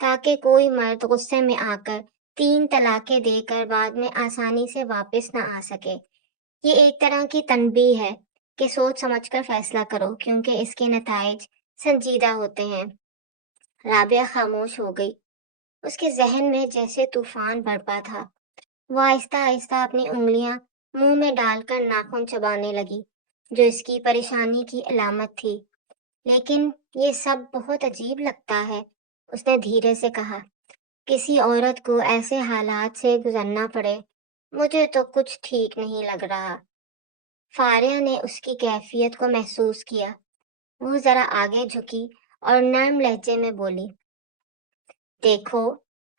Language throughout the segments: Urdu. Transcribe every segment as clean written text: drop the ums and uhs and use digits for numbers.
تاکہ کوئی مرد غصے میں آ کر 3 طلاقیں دے کر بعد میں آسانی سے واپس نہ آ سکے۔ یہ ایک طرح کی تنبیہ ہے کہ سوچ سمجھ کر فیصلہ کرو، کیونکہ اس کے نتائج سنجیدہ ہوتے ہیں۔ رابعہ خاموش ہو گئی۔ اس کے ذہن میں جیسے طوفان برپا تھا۔ وہ آہستہ آہستہ اپنی انگلیاں منہ میں ڈال کر ناخن چبانے لگی، جو اس کی پریشانی کی علامت تھی۔ لیکن یہ سب بہت عجیب لگتا ہے، اس نے دھیرے سے کہا۔ کسی عورت کو ایسے حالات سے گزرنا پڑے، مجھے تو کچھ ٹھیک نہیں لگ رہا۔ فاریہ نے اس کی کیفیت کو محسوس کیا۔ وہ ذرا آگے جھکی اور نرم لہجے میں بولی، دیکھو،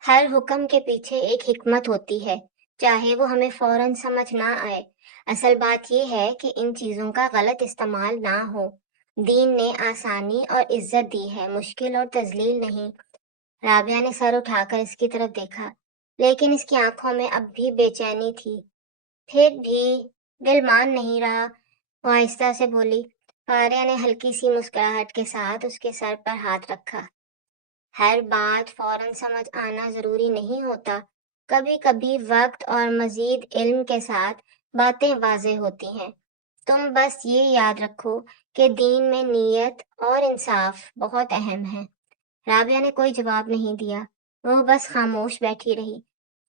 ہر حکم کے پیچھے ایک حکمت ہوتی ہے، چاہے وہ ہمیں فوراً سمجھ نہ آئے۔ اصل بات یہ ہے کہ ان چیزوں کا غلط استعمال نہ ہو۔ دین نے آسانی اور عزت دی ہے، مشکل اور تذلیل نہیں۔ رابعہ نے سر اٹھا کر اس کی طرف دیکھا، لیکن اس کی آنکھوں میں اب بھی بے چینی تھی۔ پھر بھی دل مان نہیں رہا، وہ آہستہ سے بولی۔ فاریہ نے ہلکی سی مسکراہٹ کے ساتھ اس کے سر پر ہاتھ رکھا۔ ہر بات فوراً سمجھ آنا ضروری نہیں ہوتا، کبھی کبھی وقت اور مزید علم کے ساتھ باتیں واضح ہوتی ہیں۔ تم بس یہ یاد رکھو کہ دین میں نیت اور انصاف بہت اہم ہے۔ رابعہ نے کوئی جواب نہیں دیا، وہ بس خاموش بیٹھی رہی۔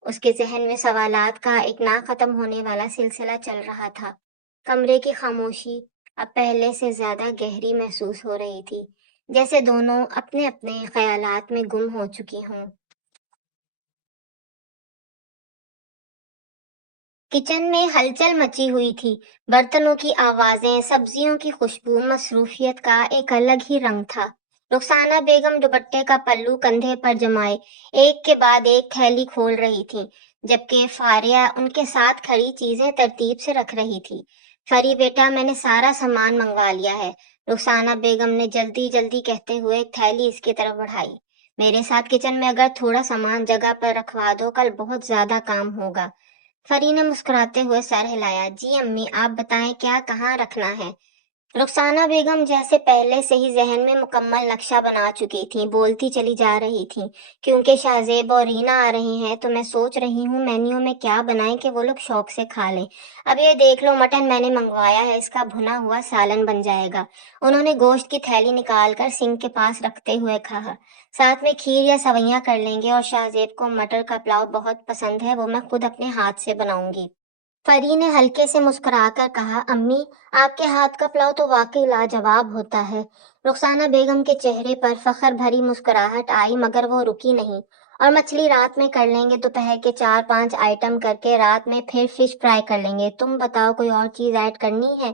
اس کے ذہن میں سوالات کا ایک نہ ختم ہونے والا سلسلہ چل رہا تھا۔ کمرے کی خاموشی اب پہلے سے زیادہ گہری محسوس ہو رہی تھی، جیسے دونوں اپنے اپنے خیالات میں گم ہو چکی ہوں۔ کچن میں ہلچل مچی ہوئی تھی، برتنوں کی آوازیں، سبزیوں کی خوشبو، مصروفیت کا ایک الگ ہی رنگ تھا۔ رخسانہ بیگم دوپٹے کا پلو کندھے پر جمائے ایک کے بعد ایک تھیلی کھول رہی تھی، جبکہ فاریہ ان کے ساتھ کھڑی چیزیں ترتیب سے رکھ رہی تھی۔ فری بیٹا، میں نے سارا سامان منگوا لیا ہے، رخسانہ بیگم نے جلدی جلدی کہتے ہوئے ایک تھیلی اس کی طرف بڑھائی۔ میرے ساتھ کچن میں اگر تھوڑا سامان جگہ پر رکھوا دو، کل بہت زیادہ کام ہوگا۔ فری نے مسکراتے ہوئے سر ہلایا۔ جی امی، آپ بتائیں کیا کہاں رکھنا ہے؟ رخسانہ بیگم جیسے پہلے سے ہی ذہن میں مکمل نقشہ بنا چکی تھیں، بولتی چلی جا رہی تھیں، کیونکہ شاہزیب اور رینا آ رہے ہیں تو میں سوچ رہی ہوں مینیو میں کیا بنائیں کہ وہ لوگ شوق سے کھا لیں۔ اب یہ دیکھ لو، مٹن میں نے منگوایا ہے، اس کا بھنا ہوا سالن بن جائے گا۔ انہوں نے گوشت کی تھیلی نکال کر سنک کے پاس رکھتے ہوئے کہا۔ ساتھ میں کھیر یا سویاں کر لیں گے، اور شاہزیب کو مٹر کا پلاؤ بہت پسند ہے، وہ میں خود اپنے ہاتھ سے بناؤں گی۔ فری نے ہلکے سے مسکرا کر کہا، امی، آپ کے ہاتھ کا پلاؤ تو واقعی لاجواب ہوتا ہے۔ رخسانہ بیگم کے چہرے پر فخر بھری مسکراہٹ آئی، مگر وہ رکی نہیں۔ اور مچھلی رات میں کر لیں گے، دوپہر کے 4-5 آئٹم کر کے رات میں پھر فش فرائی کر لیں گے۔ تم بتاؤ، کوئی اور چیز ایڈ کرنی ہے؟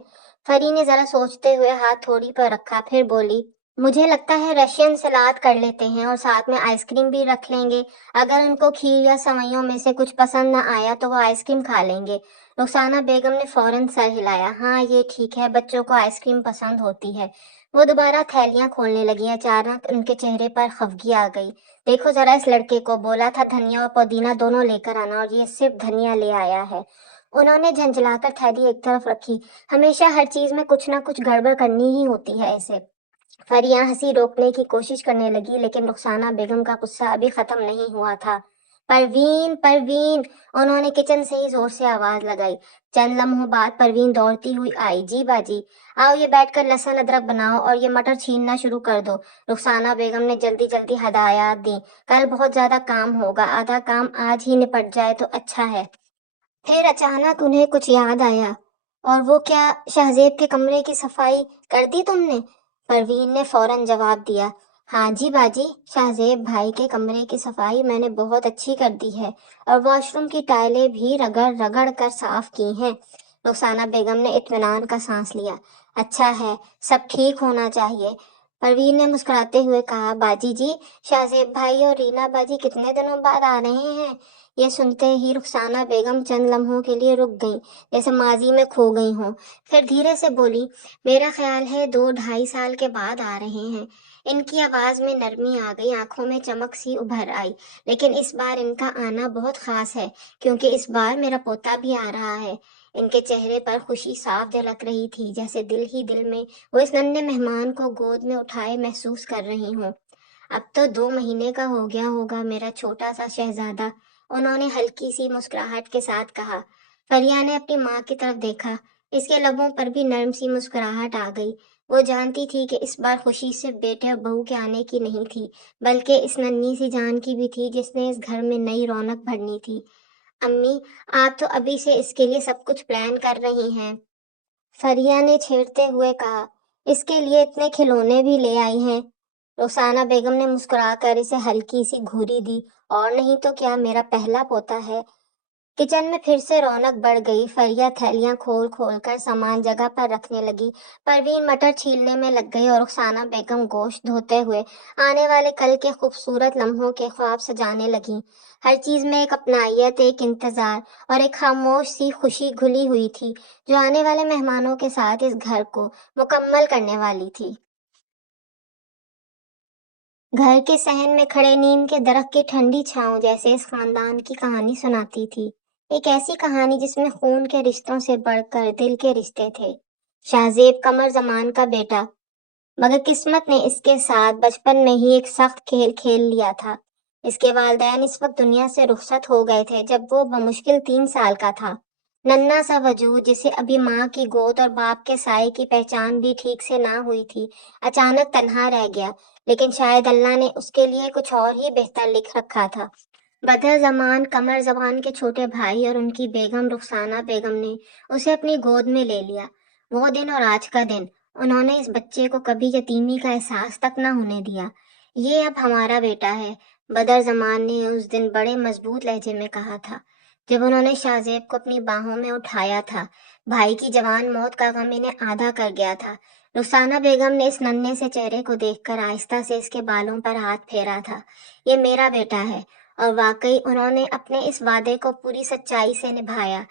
فری نے ذرا سوچتے ہوئے ہاتھ تھوڑی پر رکھا، پھر بولی، مجھے لگتا ہے رشین سلاد کر لیتے ہیں، اور ساتھ میں آئس کریم بھی رکھ لیں گے۔ اگر ان کو کھیر یا سوئیوں میں سے کچھ پسند نہ آیا تو وہ آئس کریم کھا لیں گے۔ رخسانہ بیگم نے فوراً سر ہلایا۔ ہاں، یہ ٹھیک ہے، بچوں کو آئس کریم پسند ہوتی ہے۔ وہ دوبارہ تھیلیاں کھولنے لگی۔ اچانک ان کے چہرے پر خفگی آ گئی۔ دیکھو ذرا اس لڑکے کو، بولا تھا دھنیا اور پودینہ دونوں لے کر آنا، اور یہ صرف دھنیا لے آیا ہے۔ انہوں نے جھنجھلا کر تھیلی ایک طرف رکھی۔ ہمیشہ ہر چیز میں کچھ نہ کچھ گڑبڑ کرنی ہی ہوتی ہے اسے۔ فریہ ہنسی روکنے کی کوشش کرنے لگی، لیکن رخسانہ بیگم کا غصہ ابھی ختم نہیں ہوا تھا۔ پروین، پروین، انہوں نے کچن سے ہی زور سے آواز لگائی۔ چند لمحوں بعد پروین دوڑتی ہوئی آئی۔ جی باجی، آؤ یہ بیٹھ کر لہسن ادرک بناؤ اور یہ مٹر چھیننا شروع کر دو۔ رخسانہ بیگم نے جلدی جلدی ہدایات دیں۔ کل بہت زیادہ کام ہوگا، آدھا کام آج ہی نپٹ جائے تو اچھا ہے۔ پھر اچانک انہیں کچھ یاد آیا۔ اور وہ کیا، شہزیب کے کمرے کی صفائی کر دی تم نے؟ پروین نے فوراً جواب دیا۔ ہاں جی باجی، شہزیب بھائی کے کمرے کی صفائی میں نے بہت اچھی کر دی ہے، اور واش روم کی ٹائلیں بھی رگڑ رگڑ کر صاف کی ہیں۔ رخسانہ بیگم نے اطمینان کا سانس لیا۔ اچھا ہے، سب ٹھیک ہونا چاہیے۔ پروین نے مسکراتے ہوئے کہا، باجی جی، شہزیب بھائی اور رینا باجی کتنے دنوں بعد آ رہے ہیں؟ یہ سنتے ہی رخسانہ بیگم چند لمحوں کے لیے رک گئیں، جیسے ماضی میں کھو گئی ہوں۔ پھر دھیرے سے بولی، میرا خیال ہے 2-2.5 سال کے بعد آ رہے ہیں۔ ان کی آواز میں نرمی آ گئی، آنکھوں میں چمک سی ابھر آئی۔ لیکن اس بار ان کا آنا بہت خاص ہے، کیونکہ اس بار میرا پوتا بھی آ رہا ہے۔ ان کے چہرے پر خوشی صاف جھلک رہی تھی، جیسے دل ہی دل میں وہ اس ننھے مہمان کو گود میں اٹھائے محسوس کر رہی ہوں۔ اب تو 2 مہینے کا ہو گیا ہوگا میرا چھوٹا سا شہزادہ، انہوں نے ہلکی سی مسکراہٹ کے ساتھ کہا۔ فریہ نے اپنی ماں کی طرف دیکھا، اس کے لبوں پر بھی نرم سی مسکراہٹ آ گئی۔ وہ جانتی تھی کہ اس بار خوشی صرف بیٹے اور بہو کے آنے کی نہیں تھی، بلکہ اس ننھی سی جان کی بھی تھی جس نے اس گھر میں نئی رونق بھرنی تھی۔ امی، آپ تو ابھی سے اس کے لیے سب کچھ پلان کر رہی ہیں، فریہ نے چھیڑتے ہوئے کہا۔ اس کے لیے اتنے کھلونے بھی لے آئی ہیں؟ رخسانہ بیگم نے مسکرا کر اسے ہلکی سی گھوری دی۔ اور نہیں تو کیا، میرا پہلا پوتا ہے۔ کچن میں پھر سے رونق بڑھ گئی۔ فریہ تھیلیاں کھول کھول کر سامان جگہ پر رکھنے لگی، پروین مٹر چھیلنے میں لگ گئی اور رخسانہ بیگم گوشت دھوتے ہوئے آنے والے کل کے خوبصورت لمحوں کے خواب سجانے لگیں۔ ہر چیز میں ایک اپنائیت، ایک انتظار اور ایک خاموش سی خوشی گھلی ہوئی تھی جو آنے والے مہمانوں کے ساتھ اس گھر کو مکمل کرنے والی تھی۔ گھر کے صحن میں کھڑے نیم کے درخت کی ٹھنڈی چھاؤں جیسے اس خاندان کی کہانی سناتی تھی، ایک ایسی کہانی جس میں خون کے رشتوں سے بڑھ کر دل کے رشتے تھے۔ شاہزیب قمر زمان کا بیٹا، مگر قسمت نے اس کے ساتھ بچپن میں ہی ایک سخت کھیل کھیل لیا تھا۔ اس کے والدین اس وقت دنیا سے رخصت ہو گئے تھے جب وہ بمشکل 3 سال کا تھا۔ ننھا سا وجود جسے ابھی ماں کی گود اور باپ کے سائے کی پہچان بھی ٹھیک سے نہ ہوئی تھی، اچانک تنہا رہ گیا، لیکن شاید اللہ نے اس کے لیے کچھ اور ہی بہتر لکھ رکھا تھا۔ بدر زمان قمر زمان کے چھوٹے بھائی اور ان کی بیگم رخسانہ بیگم نے اسے اپنی گود میں لے لیا۔ وہ دن اور آج کا دن، انہوں نے اس بچے کو کبھی یتیمی کا احساس تک نہ ہونے دیا۔ یہ اب ہمارا بیٹا ہے، بدر زمان نے اس دن بڑے مضبوط لہجے میں کہا تھا جب انہوں نے شاہزیب کو اپنی باہوں میں اٹھایا تھا۔ بھائی کی جوان موت کا غم انہیں آدھا کر گیا تھا۔ رخسانہ بیگم نے اس ننھے سے چہرے کو دیکھ کر آہستہ سے اس کے بالوں پر ہاتھ پھیرا تھا۔ یہ میرا بیٹا ہے، اور واقعی انہوں نے اپنے اس وعدے کو پوری سچائی سے نبھایا۔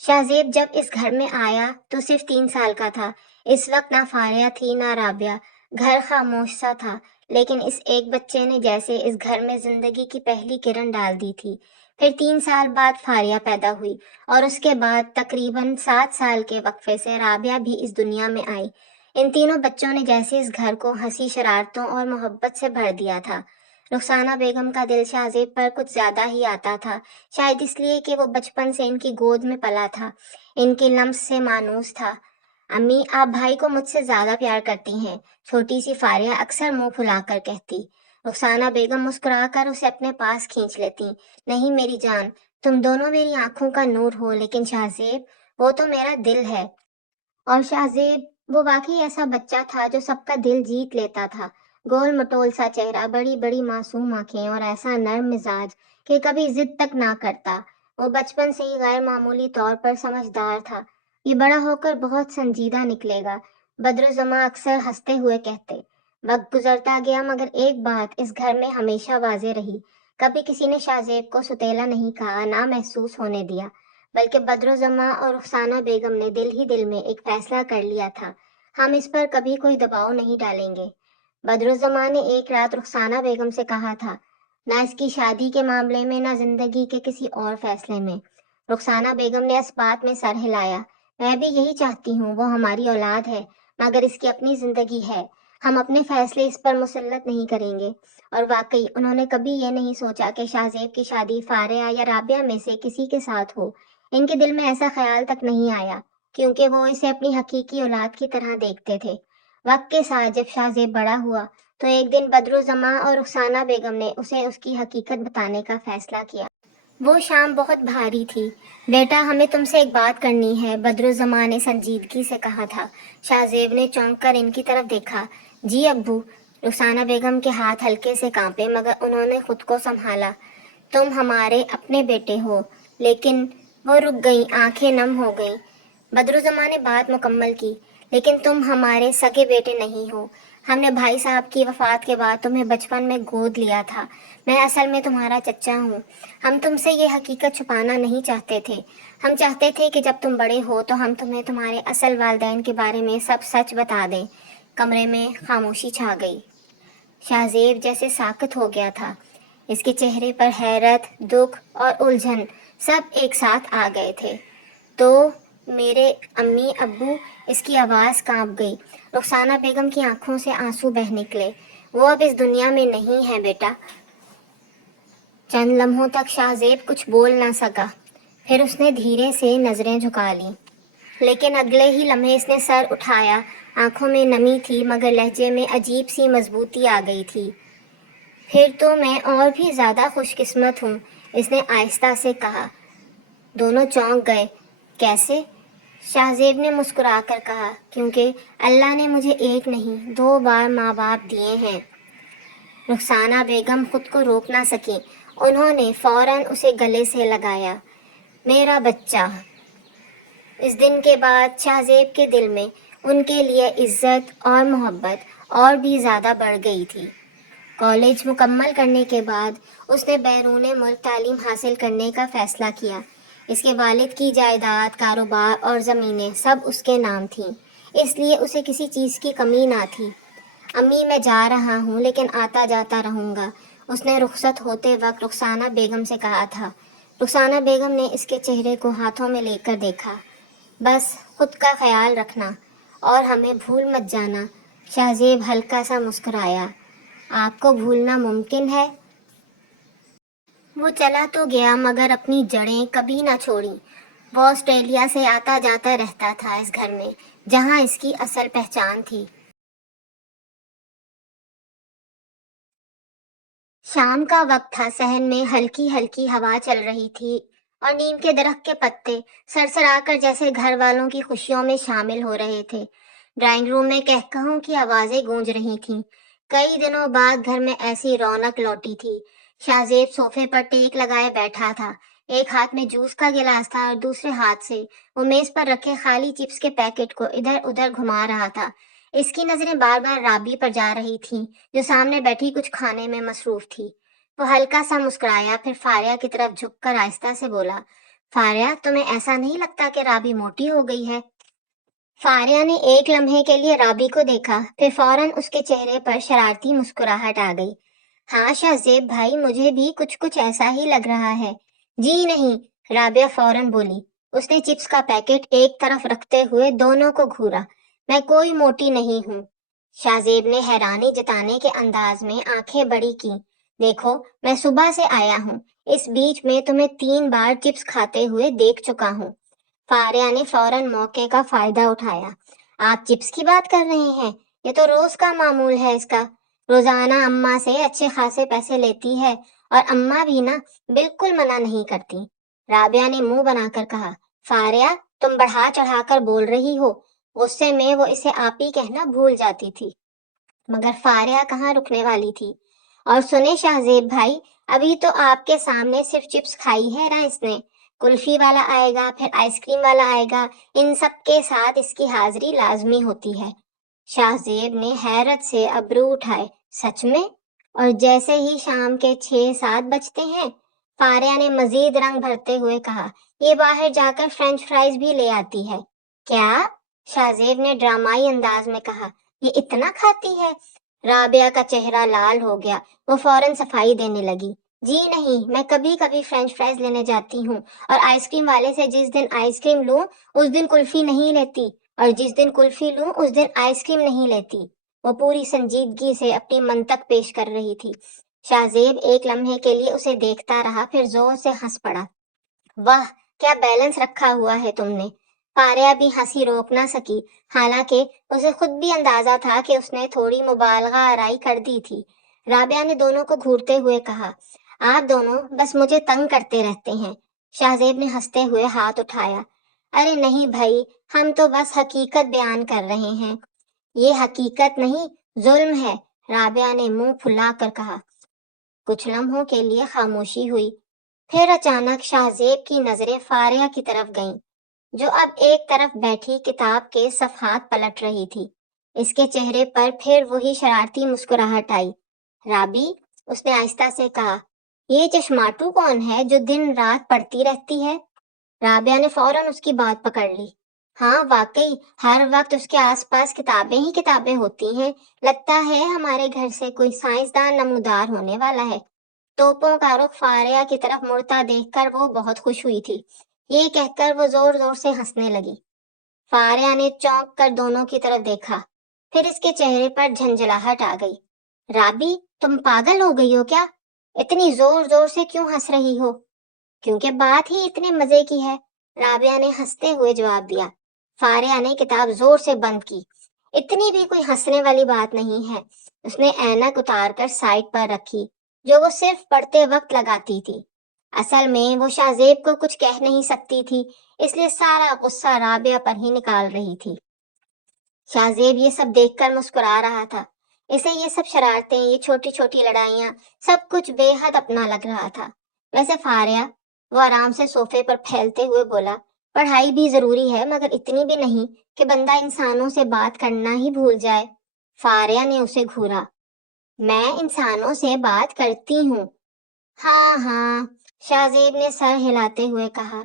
شاہزیب جب اس گھر میں آیا تو صرف 3 سال کا تھا۔ اس وقت نہ فاریہ تھی نہ رابعہ، گھر خاموش سا تھا، لیکن اس ایک بچے نے جیسے اس گھر میں زندگی کی پہلی کرن ڈال دی تھی۔ پھر 3 سال بعد فاریہ پیدا ہوئی، اور اس کے بعد تقریباً 7 سال کے وقفے سے رابعہ بھی اس دنیا میں آئی۔ ان تینوں بچوں نے جیسے اس گھر کو ہنسی شرارتوں اور محبت سے بھر دیا تھا۔ رخسانہ بیگم کا دل شاہزیب پر کچھ زیادہ ہی آتا تھا، شاید اس لیے کہ وہ بچپن سے ان کی گود میں پلا تھا، ان کی لمس سے مانوس تھا۔ امی، آپ بھائی کو مجھ سے زیادہ پیار کرتی ہیں، چھوٹی سی فاریہ اکثر منہ پھلا کر کہتی۔ رخسانہ بیگم مسکرا کر اسے اپنے پاس کھینچ لیتی۔ نہیں میری جان، تم دونوں میری آنکھوں کا نور ہو، لیکن شاہزیب، وہ تو میرا دل ہے۔ اور شاہزیب وہ واقعی ایسا بچہ تھا جو سب کا دل جیت لیتا تھا۔ گول مٹول سا چہرہ، بڑی بڑی معصوم آنکھیں اور ایسا نرم مزاج کہ کبھی ضد تک نہ کرتا۔ وہ بچپن سے ہی غیر معمولی طور پر سمجھدار تھا۔ یہ بڑا ہو کر بہت سنجیدہ نکلے گا، بدرالزماں اکثر ہنستے ہوئے کہتے۔ وقت گزرتا گیا، مگر ایک بات اس گھر میں ہمیشہ واضح رہی، کبھی کسی نے شاہزیب کو ستیلا نہیں کہا، نہ محسوس ہونے دیا، بلکہ بدرالزماں اور رخسانہ بیگم نے دل ہی دل میں ایک فیصلہ کر لیا تھا، ہم اس پر کبھی کوئی دباؤ نہیں ڈالیں گے۔ بدرالزماں نے ایک رات رخسانہ بیگم سے کہا تھا، نہ اس کی شادی کے معاملے میں، نہ زندگی کے کسی اور فیصلے میں۔ رخسانہ بیگم نے اس بات میں سر ہلایا۔ میں بھی یہی چاہتی ہوں، وہ ہماری اولاد ہے، مگر اس کی اپنی زندگی ہے، ہم اپنے فیصلے اس پر مسلط نہیں کریں گے۔ اور واقعی انہوں نے کبھی یہ نہیں سوچا کہ شاہزیب کی شادی فاریہ یا رابعہ میں سے کسی کے ساتھ ہو۔ ان کے دل میں ایسا خیال تک نہیں آیا، کیونکہ وہ اسے اپنی حقیقی اولاد کی طرح دیکھتے تھے۔ وقت کے ساتھ جب شاہزیب بڑا ہوا تو ایک دن بدرالزماں اور رخسانہ بیگم نے اسے اس کی حقیقت بتانے کا فیصلہ کیا۔ وہ شام بہت بھاری تھی۔ بیٹا، ہمیں تم سے ایک بات کرنی ہے، بدرالزماں نے سنجیدگی سے کہا تھا۔ شاہزیب نے چونک کر ان کی طرف دیکھا۔ جی ابو۔ رخسانہ بیگم کے ہاتھ ہلکے سے کانپے، مگر انہوں نے خود کو سنبھالا۔ تم ہمارے اپنے بیٹے ہو، لیکن وہ رک گئیں، آنکھیں نم ہو گئیں۔ بدرالزماں نے بات مکمل کی، لیکن تم ہمارے سگے بیٹے نہیں ہو۔ ہم نے بھائی صاحب کی وفات کے بعد تمہیں بچپن میں گود لیا تھا۔ میں اصل میں تمہارا چچا ہوں۔ ہم تم سے یہ حقیقت چھپانا نہیں چاہتے تھے۔ ہم چاہتے تھے کہ جب تم بڑے ہو تو ہم تمہیں تمہارے اصل والدین کے بارے میں سب سچ بتا دیں۔ کمرے میں خاموشی چھا گئی۔ شاہزیب جیسے ساکت ہو گیا تھا۔ اس کے چہرے پر حیرت، دکھ اور الجھن سب ایک ساتھ آ گئے تھے۔ تو میرے امی ابو، اس کی آواز کانپ گئی۔ رخسانہ بیگم کی آنکھوں سے آنسو بہہ نکلے۔ وہ اب اس دنیا میں نہیں ہے بیٹا۔ چند لمحوں تک شاہزیب کچھ بول نہ سکا، پھر اس نے دھیرے سے نظریں جھکا لیں، لیکن اگلے ہی لمحے اس نے سر اٹھایا۔ آنکھوں میں نمی تھی مگر لہجے میں عجیب سی مضبوطی آ گئی تھی۔ پھر تو میں اور بھی زیادہ خوش قسمت ہوں، اس نے آہستہ سے کہا۔ دونوں چونک گئے۔ کیسے؟ شاہزیب نے مسکرا کر کہا، کیونکہ اللہ نے مجھے ایک نہیں 2 بار ماں باپ دیے ہیں۔ رخسانہ بیگم خود کو روک نہ سکیں، انہوں نے فوراً اسے گلے سے لگایا۔ میرا بچہ۔ اس دن کے بعد شاہزیب کے دل میں ان کے لیے عزت اور محبت اور بھی زیادہ بڑھ گئی تھی۔ کالج مکمل کرنے کے بعد اس نے بیرون ملک تعلیم حاصل کرنے کا فیصلہ کیا۔ اس کے والد کی جائیداد، کاروبار اور زمینیں سب اس کے نام تھیں، اس لیے اسے کسی چیز کی کمی نہ تھی۔ امی میں جا رہا ہوں لیکن آتا جاتا رہوں گا، اس نے رخصت ہوتے وقت رخسانہ بیگم سے کہا تھا۔ رخسانہ بیگم نے اس کے چہرے کو ہاتھوں میں لے کر دیکھا۔ بس خود کا خیال رکھنا اور ہمیں بھول مت جانا۔ شاہزیب ہلکا سا مسکرایا۔ آپ کو بھولنا ممکن ہے؟ وہ چلا تو گیا مگر اپنی جڑیں کبھی نہ چھوڑیں۔ وہ آسٹریلیا سے آتا جاتا رہتا تھا اس گھر میں، جہاں اس کی اصل پہچان تھی۔ شام کا وقت تھا، صحن میں ہلکی ہلکی ہوا چل رہی تھی اور نیم کے درخت کے پتے سرسرا کر جیسے گھر والوں کی خوشیوں میں شامل ہو رہے تھے۔ ڈرائنگ روم میں کہکہوں کی آوازیں گونج رہی تھیں۔ کئی دنوں بعد گھر میں ایسی رونق لوٹی تھی۔ شاہزیب صوفے پر ٹیک لگائے بیٹھا تھا، ایک ہاتھ میں جوس کا گلاس تھا اور دوسرے ہاتھ سے وہ میز پر رکھے خالی چپس کے پیکٹ کو ادھر ادھر گھما رہا تھا۔ اس کی نظریں بار بار رابی پر جا رہی تھیں، جو سامنے بیٹھی کچھ کھانے میں مصروف تھی۔ وہ ہلکا سا مسکرایا، پھر فاریہ کی طرف جھک کر آہستہ سے بولا، فاریہ تمہیں ایسا نہیں لگتا کہ رابی موٹی ہو گئی ہے؟ فاریہ نے ایک لمحے کے لیے رابی کو دیکھا، پھر فوراً اس کے چہرے پر شرارتی مسکراہٹ آ گئی۔ ہاں شاہزیب بھائی، مجھے بھی کچھ ایسا ہی لگ رہا ہے۔ جی نہیں، رابعہ فوراً بولی۔ اس نے چپس کا پیکٹ ایک طرف رکھتے ہوئے دونوں کو گھورا۔ میں کوئی موٹی نہیں ہوں۔ شاہزیب نے حیرانی جتانے کے انداز میں آنکھیں بڑی کی۔ دیکھو، میں صبح سے آیا ہوں، اس بیچ میں تمہیں 3 بار چپس کھاتے ہوئے دیکھ چکا ہوں۔ فاریہ نے فوراً موقع کا فائدہ اٹھایا۔ آپ چپس کی بات کر رہے ہیں؟ یہ تو روز کا معمول ہے اس کا۔ روزانہ اماں سے اچھے خاصے پیسے لیتی ہے، اور اماں بھی نا بالکل منع نہیں کرتی۔ رابعہ نے منہ بنا کر کہا۔ فاریہ، تم بڑھا چڑھا کر بول رہی ہو۔ غصے میں وہ اسے آپ ہی کہنا بھول جاتی تھی، مگر فاریہ کہاں رکنے والی تھی۔ اور سنے شاہزیب بھائی، ابھی تو آپ کے سامنے صرف چپس کھائی ہے نا اس نے، کلفی والا آئے گا، پھر آئس کریم والا آئے گا، ان سب کے ساتھ اس کی حاضری لازمی ہوتی ہے۔ شاہزیب نے حیرت سے ابرو اٹھائے۔ سچ میں؟ اور جیسے ہی شام کے 6-7 بجتے ہیں، فاریہ نے مزید رنگ بھرتے ہوئے کہا، یہ باہر جا کر فرینچ فرائز بھی لے آتی ہے۔ کیا؟ شاہزیب نے ڈرامائی انداز میں کہا، یہ اتنا کھاتی ہے؟ رابعہ کا چہرہ لال ہو گیا، وہ فوراً صفائی دینے لگی۔ جی نہیں، میں کبھی کبھی فرینچ فرائز لینے جاتی ہوں، اور آئس کریم والے سے جس دن آئس کریم لوں اس دن کلفی نہیں لیتی، اور جس دن کلفی لوں اس دن آئس کریم نہیں لیتی۔ وہ پوری سنجیدگی سے اپنی منطق پیش کر رہی تھی۔ شاہزیب ایک لمحے کے لیے اسے دیکھتا رہا، پھر زور سے ہنس پڑا۔ واہ، کیا بیلنس رکھا ہوا ہے تم نے۔ فاریہ بھی ہنسی روک نہ سکی، حالانکہ اسے خود بھی اندازہ تھا کہ اس نے تھوڑی مبالغہ آرائی کر دی تھی۔ رابعہ نے دونوں کو گھورتے ہوئے کہا، آپ دونوں بس مجھے تنگ کرتے رہتے ہیں۔ شاہزیب نے ہنستے ہوئے ہاتھ اٹھایا۔ ارے نہیں بھائی، ہم تو بس حقیقت بیان کر رہے ہیں۔ یہ حقیقت نہیں، ظلم ہے، رابعہ نے منہ پھلا کر کہا۔ کچھ لمحوں کے لیے خاموشی ہوئی، پھر اچانک شاہزیب کی نظریں فاریہ کی طرف گئیں، جو اب ایک طرف بیٹھی کتاب کے صفحات پلٹ رہی تھی۔ اس کے چہرے پر پھر وہی شرارتی مسکراہٹ آئی۔ رابی، اس نے آہستہ سے کہا، یہ چشماٹو کون ہے جو دن رات پڑھتی رہتی ہے؟ رابعہ نے فوراً اس کی بات پکڑ لی۔ ہاں واقعی، ہر وقت اس کے آس پاس کتابیں ہی کتابیں ہوتی ہیں، لگتا ہے ہمارے گھر سے کوئی سائنسدان نمودار ہونے والا ہے۔ توپوں کا رخ فاریہ کی طرف مڑتا دیکھ کر وہ بہت خوش ہوئی تھی۔ یہ کہہ کر وہ زور زور سے ہنسنے لگی۔ فاریہ نے چونک کر دونوں کی طرف دیکھا، پھر اس کے چہرے پر جھنجھلاہٹ آ گئی۔ رابی، تم پاگل ہو گئی ہو کیا؟ اتنی زور زور سے کیوں ہنس رہی ہو؟ کیونکہ بات ہی اتنے مزے کی ہے، رابعہ نے ہنستے ہوئے جواب دیا۔ فاریہ نے کتاب زور سے بند کی۔ اتنی بھی کوئی ہنسنے والی بات نہیں ہے۔ اس نے اینک اتار کر سائڈ پر رکھی، جو وہ صرف پڑھتے وقت لگاتی تھی۔ اصل میں وہ شاہزیب کو کچھ کہہ نہیں سکتی تھی، اس لیے سارا غصہ رابعہ پر ہی نکال رہی تھی۔ شاہزیب یہ سب دیکھ کر مسکرا رہا تھا۔ اسے یہ سب شرارتیں، یہ چھوٹی چھوٹی لڑائیاں، سب کچھ بے حد اپنا لگ رہا تھا۔ ویسے فاریہ، وہ آرام سے صوفے پر پھیلتے ہوئے بولا، پڑھائی بھی ضروری ہے مگر اتنی بھی نہیں کہ بندہ انسانوں سے بات کرنا ہی بھول جائے۔ فاریہ نے اسے گھورا۔ میں انسانوں سے بات کرتی ہوں۔ ہاں ہاں، شاہزیب نے سر ہلاتے ہوئے کہا۔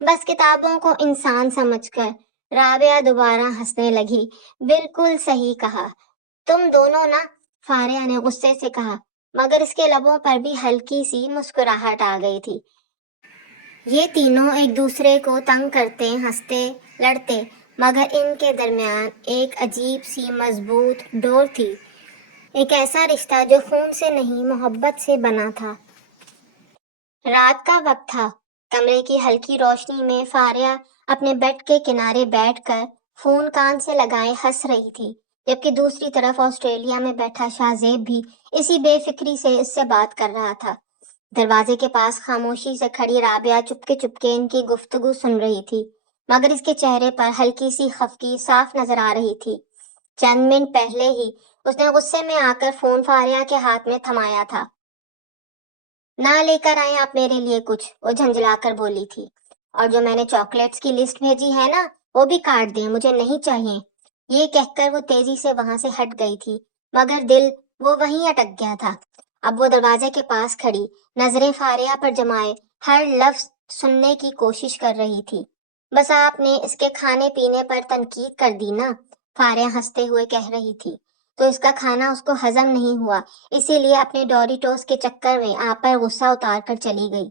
بس کتابوں کو انسان سمجھ کر۔ رابعہ دوبارہ ہنسنے لگی۔ بالکل صحیح کہا تم دونوں نا، فاریہ نے غصے سے کہا، مگر اس کے لبوں پر بھی ہلکی سی مسکراہٹ آ گئی تھی۔ یہ تینوں ایک دوسرے کو تنگ کرتے، ہنستے، لڑتے، مگر ان کے درمیان ایک عجیب سی مضبوط ڈور تھی، ایک ایسا رشتہ جو خون سے نہیں محبت سے بنا تھا۔ رات کا وقت تھا۔ کمرے کی ہلکی روشنی میں فاریہ اپنے بیڈ کے کنارے بیٹھ کر فون کان سے لگائے ہنس رہی تھی، جبکہ دوسری طرف آسٹریلیا میں بیٹھا شاہزیب بھی اسی بے فکری سے اس سے بات کر رہا تھا۔ دروازے کے پاس خاموشی سے کھڑی رابعہ چپکے چپکے ان کی گفتگو سن رہی تھی، مگر اس کے چہرے پر ہلکی سی خفگی صاف نظر آ رہی تھی۔ چند منٹ پہلے ہی اس نے غصے میں آ کر فون فاریہ کے ہاتھ میں تھمایا تھا۔ نہ لے کر آئیں آپ میرے لیے کچھ، وہ جھنجھلا کر بولی تھی۔ اور جو میں نے چاکلیٹس کی لسٹ بھیجی ہے نا، وہ بھی کاٹ دیں، مجھے نہیں چاہیے۔ یہ کہہ کر وہ تیزی سے وہاں سے ہٹ گئی تھی، مگر دل وہ وہیں اٹک گیا تھا۔ اب وہ دروازے کے پاس کھڑی، نظریں فاریہ پر جمائے ہر لفظ سننے کی کوشش کر رہی تھی۔ بس آپ نے اس کے کھانے پینے پر تنقید کر دی نا، فاریہ ہنستے ہوئے کہہ رہی تھی، تو اس کا کھانا اس کو ہضم نہیں ہوا، اسی لیے اپنے ڈوریٹوس کے چکر میں آپ پر غصہ اتار کر چلی گئی۔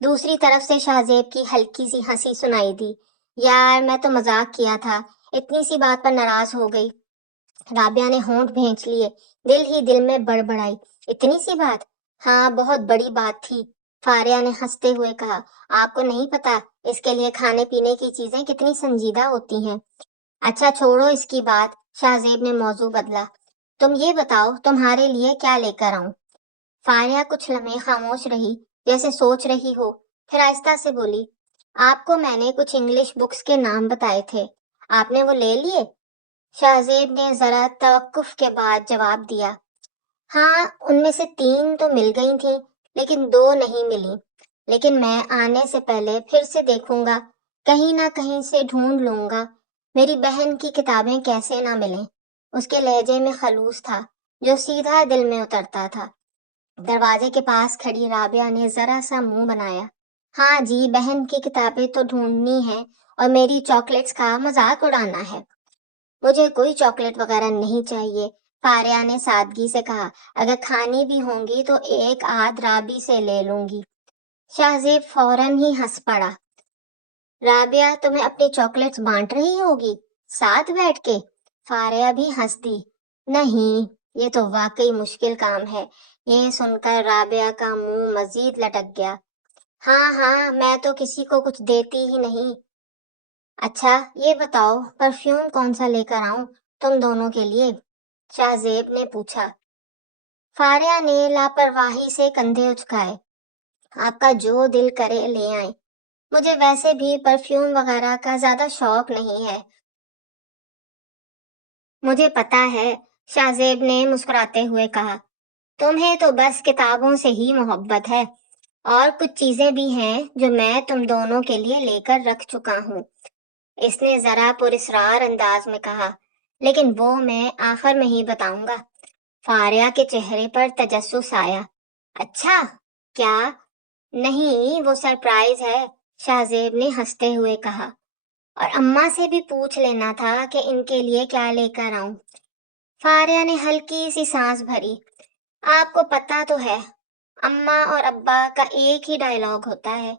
دوسری طرف سے شاہزیب کی ہلکی سی ہنسی سنائی دی۔ یار میں تو مذاق کیا تھا، اتنی سی بات پر ناراض ہو گئی۔ رابعہ نے ہونٹ بھینچ لیے، دل ہی دل میں بڑبڑائی، اتنی سی بات؟ ہاں بہت بڑی بات تھی، فاریہ نے ہنستے ہوئے کہا۔ آپ کو نہیں پتا اس کے لیے کھانے پینے کی چیزیں کتنی سنجیدہ ہوتی ہیں۔ اچھا چھوڑو اس کی بات، شاہزیب نے موضوع بدلا۔ تم یہ بتاؤ تمہارے لیے کیا لے کر آؤں؟ فاریہ کچھ لمحے خاموش رہی، جیسے سوچ رہی ہو، پھر آہستہ سے بولی، آپ کو میں نے کچھ انگلش بکس کے نام بتائے تھے، آپ نے وہ لے لیے؟ شاہزیب نے ذرا توقف کے بعد جواب دیا، ہاں ان میں سے 3 تو مل گئی تھیں، لیکن 2 نہیں ملی، لیکن میں آنے سے پہلے پھر سے دیکھوں گا، کہیں نہ کہیں سے ڈھونڈ لوں گا۔ میری بہن کی کتابیں کیسے نہ ملیں؟ اس کے لہجے میں خلوص تھا جو سیدھا دل میں اترتا تھا۔ دروازے کے پاس کھڑی رابعہ نے ذرا سا منہ بنایا۔ ہاں جی، بہن کی کتابیں تو ڈھونڈنی ہیں اور میری چاکلیٹس کا مذاق اڑانا ہے۔ مجھے کوئی چاکلیٹ وغیرہ نہیں چاہیے، فاریہ نے سادگی سے کہا، اگر کھانی بھی ہوں گی تو ایک آدھ رابی سے لے لوں گی۔ شاہزیب فوراً ہی ہنس پڑا۔ رابعہ تمہیں اپنی چاکلیٹس بانٹ رہی ہوگی ساتھ بیٹھ کے؟ فاریہ بھی ہنس دی۔ نہیں، یہ تو واقعی مشکل کام ہے۔ یہ سن کر رابعہ کا منہ مزید لٹک گیا۔ ہاں ہاں، میں تو کسی کو کچھ دیتی ہی نہیں۔ اچھا یہ بتاؤ پرفیوم کون سا لے کر آؤں تم دونوں کے لیے؟ شاہزیب نے پوچھا۔ فاریہ نے لاپرواہی سے کندھے اچکائے۔ آپ کا جو دل کرے لے آئیں، مجھے ویسے بھی پرفیوم وغیرہ کا زیادہ شوق نہیں ہے۔ مجھے پتا ہے، شاہزیب نے مسکراتے ہوئے کہا، تمہیں تو بس کتابوں سے ہی محبت ہے، اور کچھ چیزیں بھی ہیں جو میں تم دونوں کے لیے لے کر رکھ چکا ہوں، اس نے ذرا پراسرار انداز میں کہا، لیکن وہ میں آخر میں ہی بتاؤں گا۔ فاریہ کے چہرے پر تجسس آیا۔ اچھا، کیا؟ نہیں، وہ سرپرائز ہے، شاہزیب نے ہنستے ہوئے کہا، اور اماں سے بھی پوچھ لینا تھا کہ ان کے لیے کیا لے کر آؤں۔ فاریہ نے ہلکی سی سانس بھری۔ آپ کو پتا تو ہے، اماں اور ابا کا ایک ہی ڈائلاگ ہوتا ہے،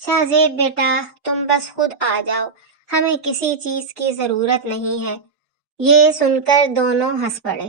شاہزیب بیٹا تم بس خود آ جاؤ، ہمیں کسی چیز کی ضرورت نہیں ہے۔ یہ سن کر دونوں ہنس پڑے۔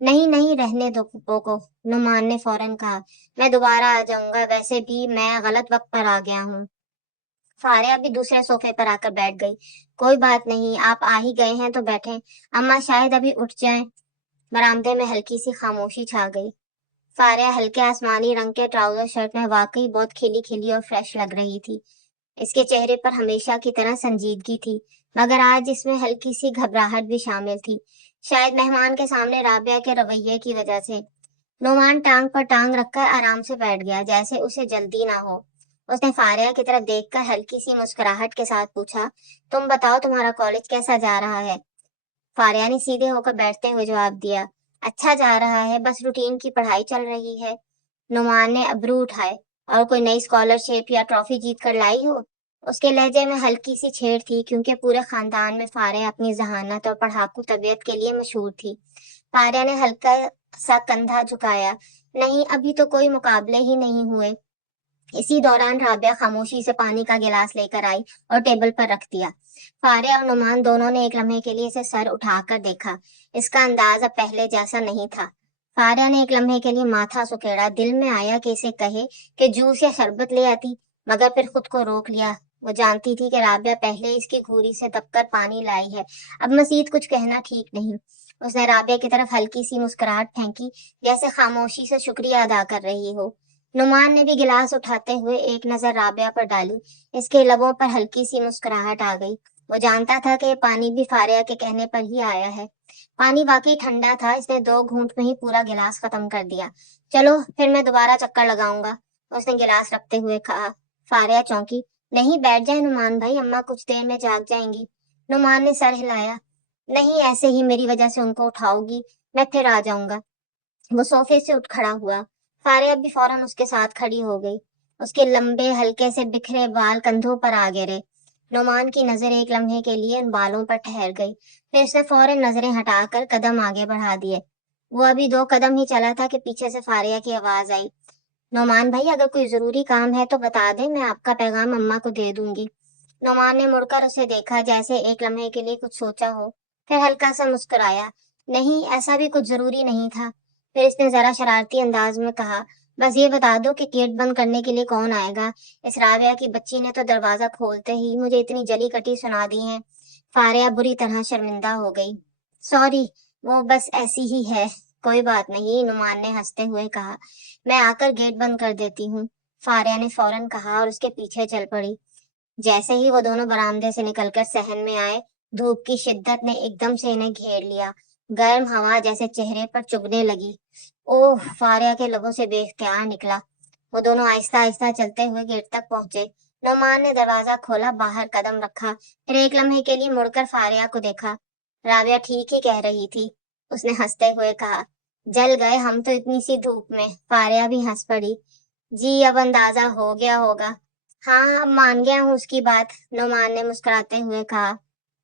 نہیں نہیں رہنے دو پھپھو کو، نعمان نے فوراً کہا۔ میں دوبارہ آ جاؤں گا، ویسے بھی میں غلط وقت پر آ گیا ہوں۔ فاریہ بھی دوسرے صوفے پر آ کر بیٹھ گئی۔ کوئی بات نہیں، آپ آ ہی گئے ہیں تو بیٹھیں، اماں شاید ابھی اٹھ جائیں۔ برآمدے میں ہلکی سی خاموشی چھا گئی۔ فاریہ ہلکے آسمانی رنگ کے ٹراؤزر شرٹ میں واقعی بہت کھلی کھلی اور فریش لگ رہی تھی۔ اس کے چہرے پر ہمیشہ کی طرح سنجیدگی تھی، مگر آج اس میں ہلکی سی گھبراہٹ بھی شامل تھی، شاید مہمان کے سامنے رابعہ کے رویے کی وجہ سے۔ نعمان ٹانگ پر ٹانگ رکھ کر آرام سے بیٹھ گیا، جیسے اسے جلدی نہ ہو۔ اس نے فاریہ کی طرف دیکھ کر ہلکی سی مسکراہٹ کے ساتھ پوچھا، تم بتاؤ تمہارا کالج کیسا جا رہا ہے؟ فاریہ نے سیدھے ہو کر بیٹھتے ہوئے جواب دیا، اچھا جا رہا ہے، بس روٹین کی پڑھائی چل رہی ہے۔ نعمان نے ابرو اٹھائے، اور کوئی نئی اسکالرشپ یا ٹرافی جیت کر لائی ہو؟ اس کے لہجے میں ہلکی سی چھیڑ تھی، کیونکہ پورے خاندان میں فاریہ اپنی ذہانت اور پڑھاکو طبیعت کے لیے مشہور تھی۔ فاریہ نے ہلکا سا کندھا جھکایا، نہیں ابھی تو کوئی مقابلے ہی نہیں ہوئے۔ اسی دوران رابعہ خاموشی سے پانی کا گلاس لے کر آئی اور ٹیبل پر رکھ دیا۔ فاریہ اور نعمان دونوں نے ایک لمحے کے لیے اسے سر اٹھا کر دیکھا۔ اس کا انداز اب پہلے جیسا نہیں تھا۔ فاریہ نے ایک لمحے کے لیے ماتھا سکیڑا، دل میں آیا کہ اسے کہے کہ جوس یا شربت لے آتی، مگر پھر خود کو روک لیا۔ وہ جانتی تھی کہ رابعہ پہلے اس کی گھوری سے دب کر پانی لائی ہے، اب مزید کچھ کہنا ٹھیک نہیں۔ اس نے رابعہ کی طرف ہلکی سی مسکراہٹ پھینکی، جیسے خاموشی سے شکریہ ادا کر رہی ہو۔ نعمان نے بھی گلاس اٹھاتے ہوئے ایک نظر رابعہ پر ڈالی، اس کے لبوں پر ہلکی سی مسکراہٹ آ گئی۔ وہ جانتا تھا کہ یہ پانی بھی فاریہ کے کہنے پر ہی آیا ہے۔ پانی واقعی ٹھنڈا تھا، اس نے 2 گھونٹ میں ہی پورا گلاس ختم کر دیا۔ چلو پھر میں دوبارہ چکر لگاؤں گا، اس نے گلاس رکھتے ہوئے کہا۔ فاریہ چونکی، نہیں بیٹھ جائیں نعمان بھائی، اماں کچھ دیر میں جاگ جائیں گی۔ نعمان نے سر ہلایا، نہیں ایسے ہی میری وجہ سے ان کو اٹھاؤ گی، میں پھر آ جاؤں گا۔ وہ صوفے سے اٹھ کھڑا ہوا۔ فاریہ بھی فوراً اس کے ساتھ کھڑی ہو گئی۔ اس کے لمبے ہلکے سے بکھرے بال کندھوں پر آ گرے۔ نعمان کی نظر ایک لمحے کے لیے ان بالوں پر ٹھہر گئی، پھر اس نے فوراً نظریں ہٹا کر قدم آگے بڑھا دیے۔ وہ ابھی 2 قدم ہی چلا تھا کہ پیچھے سے فاریہ کی آواز آئی، نعمان بھائی اگر کوئی ضروری کام ہے تو بتا دیں، میں آپ کا پیغام اماں کو دے دوں گی۔ نعمان نے مڑ کر اسے دیکھا، جیسے ایک لمحے کے لیے کچھ سوچا ہو، پھر ہلکا سا مسکرایا، نہیں ایسا بھی کچھ ضروری نہیں تھا۔ پھر اس نے ذرا شرارتی انداز میں کہا، بس یہ بتا دو کہ گیٹ بند کرنے کے لیے کون آئے گا؟ اس رابعہ کی بچی نے تو دروازہ کھولتے ہی مجھے اتنی جلی کٹی سنا دی ہیں۔ فاریہ بری طرح شرمندہ ہو گئی، سوری، وہ بس ایسی ہی ہے، کوئی بات نہیں، نعمان نے ہنستے ہوئے کہا، میں آ کر گیٹ بند کر دیتی ہوں۔ فاریہ نے فوراً کہا اور اس کے پیچھے چل پڑی۔ جیسے ہی وہ دونوں برآمدے سے نکل کر صحن میں آئے، دھوپ کی شدت نے ایک دم سے انہیں گھیر لیا، گرم ہوا جیسے چہرے پر چبھنے لگی۔ اوہ، فاریہ کے لبوں سے بے اختیار نکلا۔ وہ دونوں آہستہ آہستہ چلتے ہوئے گیٹ تک پہنچے۔ نعمان نے دروازہ کھولا، باہر قدم رکھا، پھر ایک لمحے کے لیے مڑ کر فاریہ کو دیکھا۔ رابعہ ٹھیک ہی کہہ رہی تھی، اس نے ہنستے ہوئے کہا، جل گئے ہم تو اتنی سی دھوپ میں۔ فاریہ بھی ہنس پڑی، جی اب اندازہ ہو گیا ہوگا۔ ہاں اب مان گیا ہوں اس کی بات، نعمان نے مسکراتے ہوئے کہا۔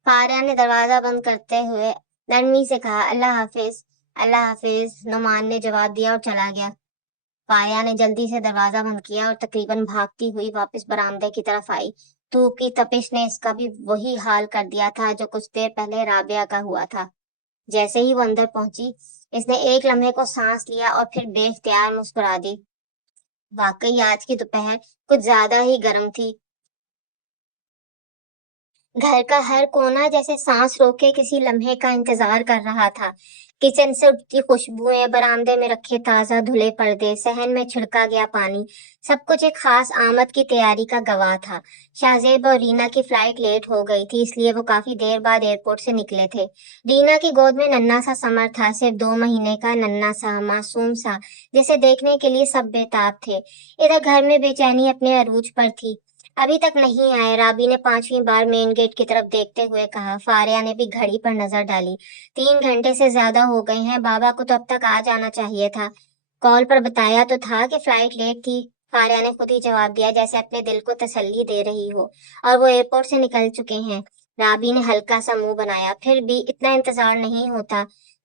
فاریہ نے دروازہ بند کرتے ہوئے نرمی سے کہا، اللہ حافظ۔ اللہ حافظ، نعمان نے جواب دیا اور چلا گیا۔ فاریہ نے جلدی سے دروازہ بند کیا اور تقریباً بھاگتی ہوئی واپس برآمدے کی طرف آئی۔ دھوپ کی تپش نے اس کا بھی وہی حال کر دیا تھا جو کچھ دیر پہلے رابعہ کا ہوا تھا۔ جیسے ہی وہ اندر پہنچی، اس نے ایک لمحے کو سانس لیا اور پھر بے اختیار مسکرا دی۔ واقعی آج کی دوپہر کچھ زیادہ ہی گرم تھی۔ گھر کا ہر کونا جیسے سانس روک کے کسی لمحے کا انتظار کر رہا تھا۔ کچن سے اٹھتی خوشبوئیں، برآمدے میں رکھے تازہ دھلے پردے، صحن میں چھڑکا گیا پانی، سب کچھ ایک خاص آمد کی تیاری کا گواہ تھا۔ شاہزیب اور رینا کی فلائٹ لیٹ ہو گئی تھی، اس لیے وہ کافی دیر بعد ایئرپورٹ سے نکلے تھے۔ رینا کی گود میں ننھا سا سمر تھا، صرف 2 مہینے کا، ننھا سا، معصوم سا، جسے دیکھنے کے لیے سب بے تاب تھے۔ ادھر گھر میں بے چینی اپنے عروج پر تھی۔ ابھی تک نہیں آئے، رابی نے 5ویں بار مین گیٹ کی طرف دیکھتے ہوئے کہا۔ فاریہ نے بھی گھڑی پر نظر ڈالی، 3 گھنٹے سے زیادہ ہو گئے ہیں، بابا کو تو اب تک آ جانا چاہیے تھا۔ کال پر بتایا تو تھا کہ فلائٹ لیٹ تھی، فاریہ نے خود ہی جواب دیا، جیسے اپنے دل کو تسلی دے رہی ہو، اور وہ ایئرپورٹ سے نکل چکے ہیں۔ رابی نے ہلکا سا منہ بنایا، پھر بھی اتنا انتظار نہیں ہوتا،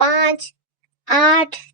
5, 8,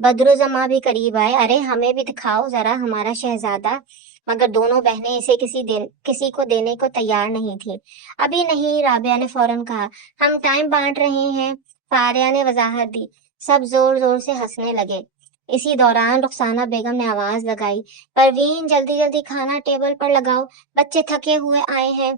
بدرالزماں بھی قریب آئے۔ ارے ہمیں بھی دکھاؤ ذرا ہمارا شہزادہ، مگر دونوں بہنیں اسے کسی کو دینے کو تیار نہیں تھی۔ ابھی نہیں، رابعہ نے فوراً کہا، ہم ٹائم بانٹ رہے ہیں، فاریہ نے وضاحت دی۔ سب زور زور سے ہنسنے لگے۔ اسی دوران رخسانہ بیگم نے آواز لگائی، پروین جلدی جلدی کھانا ٹیبل پر لگاؤ، بچے تھکے ہوئے آئے ہیں۔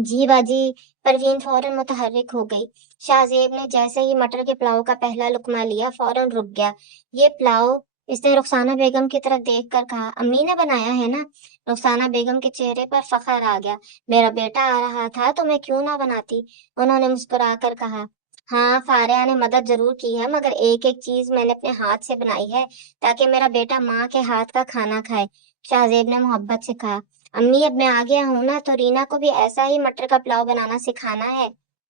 جی باجی۔ پروین فوراً متحرک ہو گئی۔ شاہ زیب نے جیسے ہی مٹر کے پلاؤ کا پہلا لقمہ لیا فوراً رک گیا۔ یہ پلاؤ، اس نے رخسانہ بیگم کی طرف دیکھ کر کہا، امی نے بنایا ہے نا؟ رخسانہ بیگم کے چہرے پر فخر آ گیا۔ میرا بیٹا آ رہا تھا تو میں کیوں نہ بناتی، انہوں نے مسکرا کر کہا۔ ہاں فاریہ نے مدد ضرور کی ہے، مگر ایک ایک چیز میں نے اپنے ہاتھ سے بنائی ہے تاکہ میرا بیٹا ماں کے ہاتھ کا کھانا کھائے، شاہ زیب نے محبت سے کہا۔ امی اب میں آ گیا ہوں نا تو رینا کو بھی ایسا ہی مٹر کا پلاؤ بنانا سکھانا ہے۔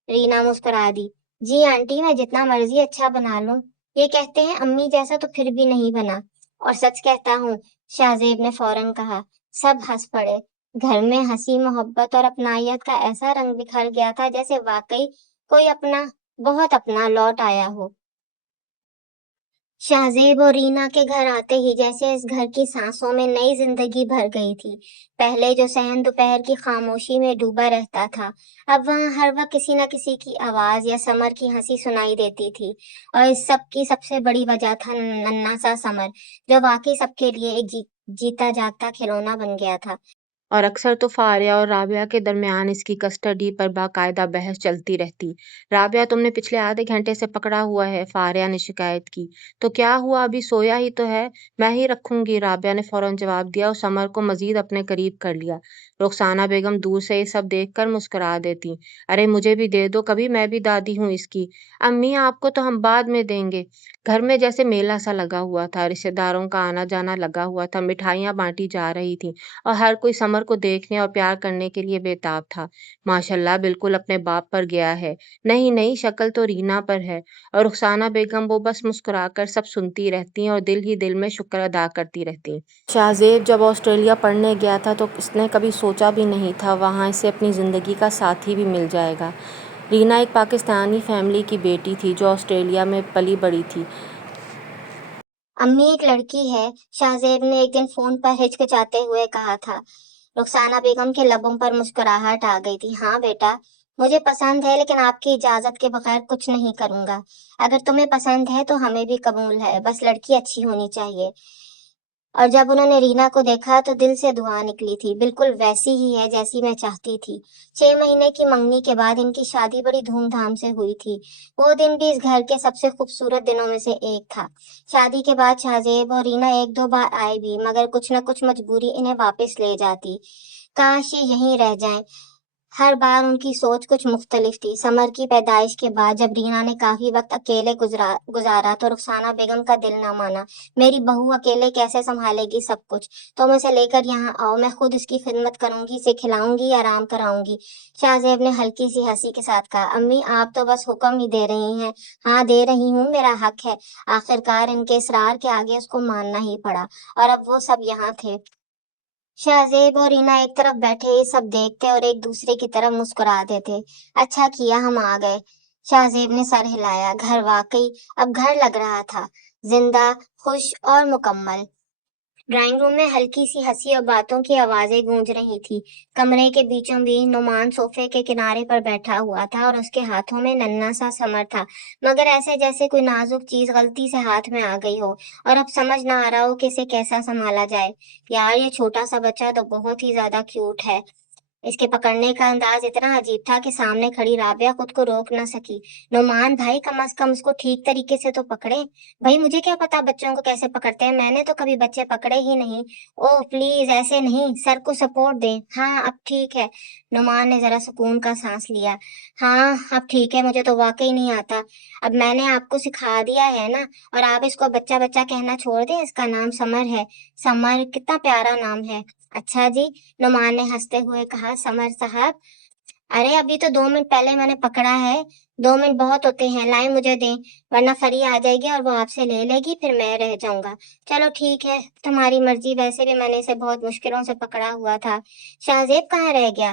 رینا مسکرا دی۔ جی آنٹی، میں جتنا مرضی اچھا بنا لوں، یہ کہتے ہیں امی جیسا تو پھر بھی نہیں بنا، اور سچ کہتا ہوں، شاہ زیب نے فوراً کہا۔ سب ہنس پڑے۔ گھر میں ہنسی، محبت اور اپنائیت کا ایسا رنگ بکھر گیا تھا جیسے واقعی کوئی اپنا، بہت اپنا لوٹ آیا ہو۔ شاہزیب اور رینا کے گھر آتے ہی جیسے اس گھر کی سانسوں میں نئی زندگی بھر گئی تھی۔ پہلے جو صحن دوپہر کی خاموشی میں ڈوبا رہتا تھا، اب وہاں ہر وقت کسی نہ کسی کی آواز یا سمر کی ہنسی سنائی دیتی تھی، اور اس سب کی سب سے بڑی وجہ تھا ننھا سا سمر، جو واقعی سب کے لیے ایک جیتا جاگتا کھلونا بن گیا تھا۔ اور اکثر تو فاریہ اور رابعہ کے درمیان اس کی کسٹڈی پر باقاعدہ بحث چلتی رہتی۔ رابعہ تم نے پچھلے آدھے گھنٹے سے پکڑا ہوا ہے، فاریہ نے شکایت کی۔ تو کیا ہوا، ابھی سویا ہی تو ہے، میں ہی رکھوں گی، رابعہ نے فوراً جواب دیا اور سمر کو مزید اپنے قریب کر لیا۔ رخسانہ بیگم دور سے یہ سب دیکھ کر مسکرا دیتی، ارے مجھے بھی دے دو، کبھی میں بھی دادی ہوں اس کی۔ امی آپ کو تو ہم بعد میں دیں گے۔ گھر میں جیسے میلہ سا لگا ہوا تھا، رشتہ داروں کا آنا جانا لگا ہوا تھا، مٹھائیاں بانٹی جا رہی تھیں اور ہر کوئی سمر کو دیکھنے اور پیار کرنے کے لیے بےتاب تھا۔ ماشاءاللہ بالکل اپنے باپ پر گیا ہے، نہیں نہیں شکل تو رینا پر ہے۔ اور رخسانہ بیگم وہ بس مسکرا کر سب سنتی رہتی اور دل ہی دل میں شکر ادا کرتی رہتی۔ شاہ زیب جب آسٹریلیا پڑھنے گیا تھا تو اس نے کبھی سوچا بھی نہیں تھا وہاں اسے اپنی زندگی کا ساتھی بھی مل جائے گا۔ رینا ایک پاکستانی فیملی کی بیٹی تھی جو آسٹریلیا میں پلی بڑھی تھی۔ امی ایک لڑکی ہے، شاہ زیب نے ایک دن فون پر ہچکچاتے ہوئے کہا تھا۔ رخسانہ بیگم کے لبوں پر مسکراہٹ آ گئی تھی۔ ہاں بیٹا، مجھے پسند ہے، لیکن آپ کی اجازت کے بغیر کچھ نہیں کروں گا۔ اگر تمہیں پسند ہے تو ہمیں بھی قبول ہے، بس لڑکی اچھی ہونی چاہیے۔ اور جب انہوں نے رینا کو دیکھا تو دل سے دعا نکلی تھی، بالکل ویسی ہی ہے جیسی میں چاہتی تھی۔ 6 مہینے کی منگنی کے بعد ان کی شادی بڑی دھوم دھام سے ہوئی تھی۔ وہ دن بھی اس گھر کے سب سے خوبصورت دنوں میں سے ایک تھا۔ شادی کے بعد شاہ زیب اور رینا ایک دو بار آئے بھی، مگر کچھ نہ کچھ مجبوری انہیں واپس لے جاتی۔ کاش یہ یہیں رہ جائیں۔ ہر بار ان کی سوچ کچھ مختلف تھی۔ سمر کی پیدائش کے بعد جب رینا نے کافی وقت اکیلے گزارا تو رخسانہ بیگم کا دل نہ مانا۔ میری بہو اکیلے کیسے سنبھالے گی سب کچھ، تم اسے لے کر یہاں آؤ، میں خود اس کی خدمت کروں گی، اسے کھلاؤں گی، آرام کراؤں گی۔ شاہ زیب نے ہلکی سی ہنسی کے ساتھ کہا، امی آپ تو بس حکم ہی دے رہی ہیں۔ ہاں دے رہی ہوں، میرا حق ہے۔ آخرکار ان کے اصرار کے آگے اس کو ماننا ہی پڑا، اور اب وہ سب یہاں تھے۔ شاہ زیب اور رینا ایک طرف بیٹھے یہ سب دیکھتے اور ایک دوسرے کی طرف مسکرا دیتے۔ اچھا کیا ہم آ گئے، شاہ زیب نے سر ہلایا۔ گھر واقعی اب گھر لگ رہا تھا، زندہ، خوش اور مکمل۔ ڈرائنگ روم میں ہلکی سی ہنسی اور باتوں کی آوازیں گونج رہی تھی۔ کمرے کے بیچوں بیچ نعمان صوفے کے کنارے پر بیٹھا ہوا تھا اور اس کے ہاتھوں میں ننھا سا سمر تھا، مگر ایسے جیسے کوئی نازک چیز غلطی سے ہاتھ میں آ گئی ہو اور اب سمجھ نہ آ رہا ہو کہ اسے کیسا سنبھالا جائے۔ یار یہ چھوٹا سا بچہ تو بہت ہی زیادہ کیوٹ ہے۔ اس کے پکڑنے کا انداز اتنا عجیب تھا کہ سامنے کھڑی رابعہ خود کو روک نہ سکی۔ نعمان بھائی کم از کم اس کو ٹھیک طریقے سے تو پکڑے۔ بھائی مجھے کیا پتا بچوں کو کیسے پکڑتے ہیں، میں نے تو کبھی بچے پکڑے ہی نہیں۔ اوہ پلیز ایسے نہیں، سر کو سپورٹ دیں۔ ہاں اب ٹھیک ہے، نعمان نے ذرا سکون کا سانس لیا۔ ہاں اب ٹھیک ہے، مجھے تو واقعی نہیں آتا۔ اب میں نے آپ کو سکھا دیا ہے نا، اور آپ اس کو بچہ بچہ کہنا چھوڑ دیں، اس کا نام سمر ہے۔ سمر کتنا پیارا نام ہے۔ اچھا جی، نعمان نے ہنستے ہوئے کہا، سمر صاحب ارے ابھی تو 2 منٹ پہلے میں نے پکڑا ہے، 2 منٹ بہت ہوتے ہیں، لائیں مجھے دیں، ورنہ فری آ جائے گی اور وہ آپ سے لے لے گی، پھر میں رہ جاؤں گا۔ چلو ٹھیک ہے، تمہاری مرضی، ویسے بھی میں نے اسے بہت مشکلوں سے پکڑا ہوا تھا۔ شاہ زیب کہاں رہ گیا؟